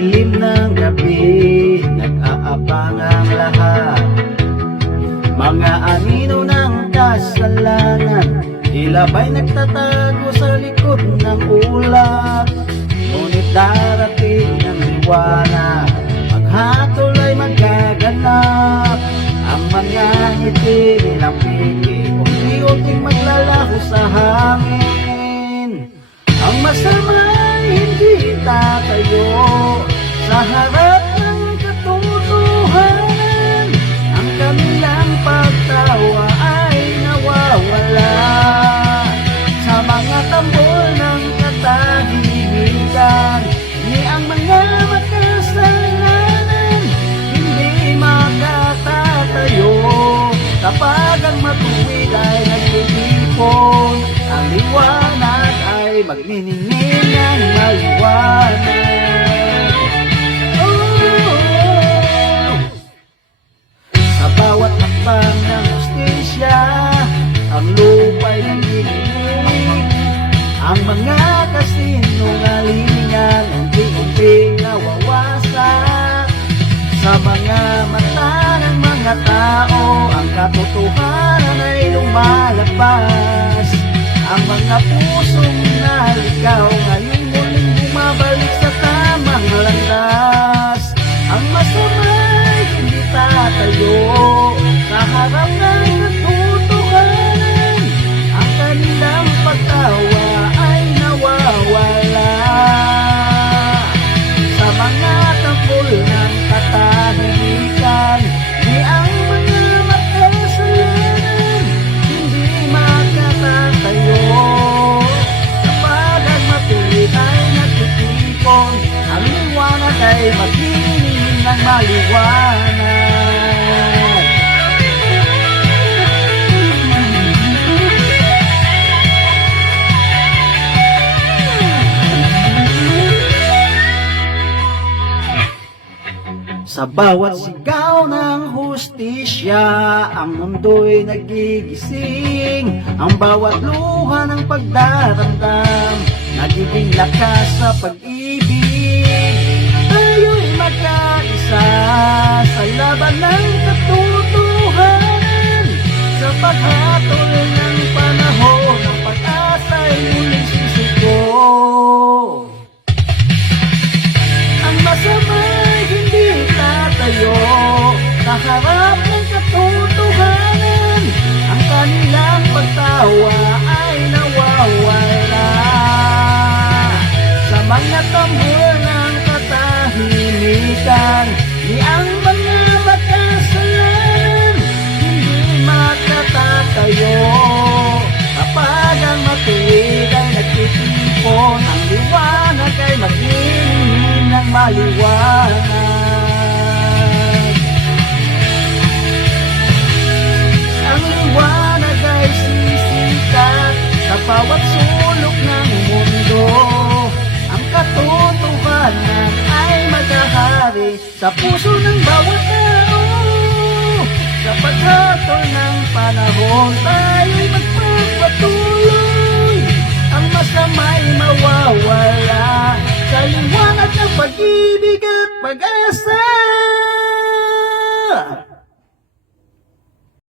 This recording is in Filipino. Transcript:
dilim ng gabi Nag-aabang ang lahat. Mga anino ng kasalanan Tila ba'y nagtatago sa likod ng ulap Ngunit darating ang liwanag Maghatol ay magaganap. Ang mga ngiti nilang piki Unti-unting maglalaho sa hangin. Ang masama ay hindi tatayo Sa harap ng katotohanan Ang kanilang pagtawa ay nawawala. Sa mga tambol ng katahimikan Ni ang mga makasalanan Hindi makatatayo Kapag matuwid ay nagtitipon Ang liwanag ay magniningning Ang mga kasinungalingan Unti-unting nawawasak Sa mga mata ng mga tao Ang katotohanan ay lumalabas. Ang mga pusong naligaw Ngayon muling bumabalik sa tamang landas. Ang masama ay hindi tatayo. Sa harap ng maliwanag. Sa bawat sigaw ng hustisya Ang mundo'y nagigising. Ang bawat luha ng pagdaramdam Nagiging lakas sa pag-ibig Sa laban ng katotohanan Sa paghatol ng panahon Ang pag-asa'y muling sisigo ang masama ay hindi tatayo Sa harap ng katotohanan Ang kanilang pagtawa ay nawawala. Sa mga tambol Ang liwanag ay magiging ng maliwanag. Ang liwanag ay sisikat Sa bawat sulok ng mundo. Ang katotohanan ay maghahari Sa puso ng bawat tao. Sa paghatol ng panahon Tayo'y magpapatuloy Ang masama'y mawawala. Sa liwanag ng pag-ibig at pag-asa